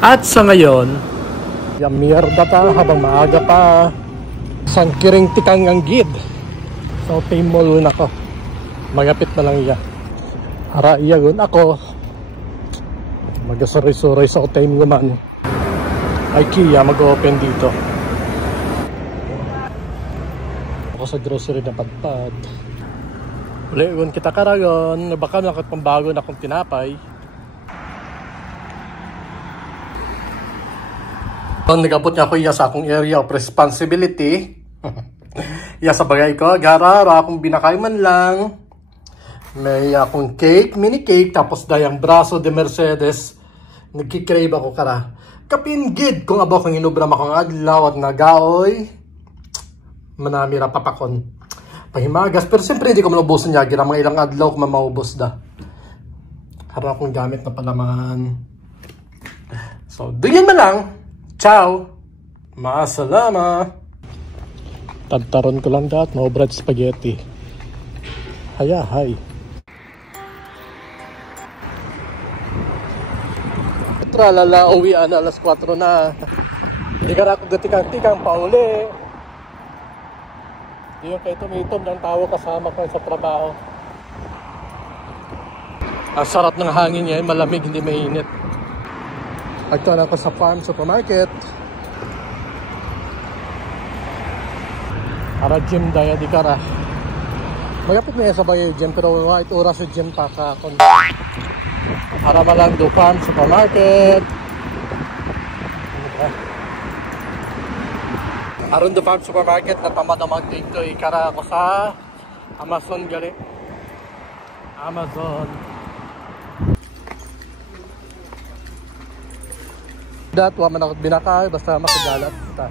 At sa ngayon, yung mierda ta habang maaga pa. Sangkiring tikang ang gid. So team mall na ko. Magapit na lang iya. Ara iya gun ako. Magasuroy-suroy sa team guman. IKEA mag-open dito. Ako sa grocery na padpad. Uli gun kita karagon. Baka nakot pambago na akong tinapay. Nagabot niya ako iya sa akong area of responsibility. Iya sa bagay ko, garara akong binakay man lang. May akong cake, mini cake, tapos dayang braso de Mercedes. Nagkikrave ako kara. Kapinggid kung abo kong inubram akong adlaw at nagaoy. Manamira papakon. Pahimagas, pero siyempre hindi ko malubusan niya. Gira mga ilang adlaw kung mamaubos da. Hara akong gamit na palaman. So, doon man lang. Ciao! Maasalama! Tagtaron ko lang dapat, no bread spaghetti. Haya, hay. Tralala, uwian alas 4 na. Hindi ka na ako gatikang-tikang pauli. Hindi yung kayo tumitom ng tao kasama ko sa trabaho. Ang sarap ng hangin niya, malamig, hindi mainit. Agtuan ako sa farm supermarket. Para gym daya di kara. Magapit na sa bagay gym pero white oras sa gym pa ka. Para malang do farm supermarket. Aron do farm supermarket na pamadamag dito ikara ako sa Amazon gali. Amazon. Dat wa man ako binakay basta makagalat ta.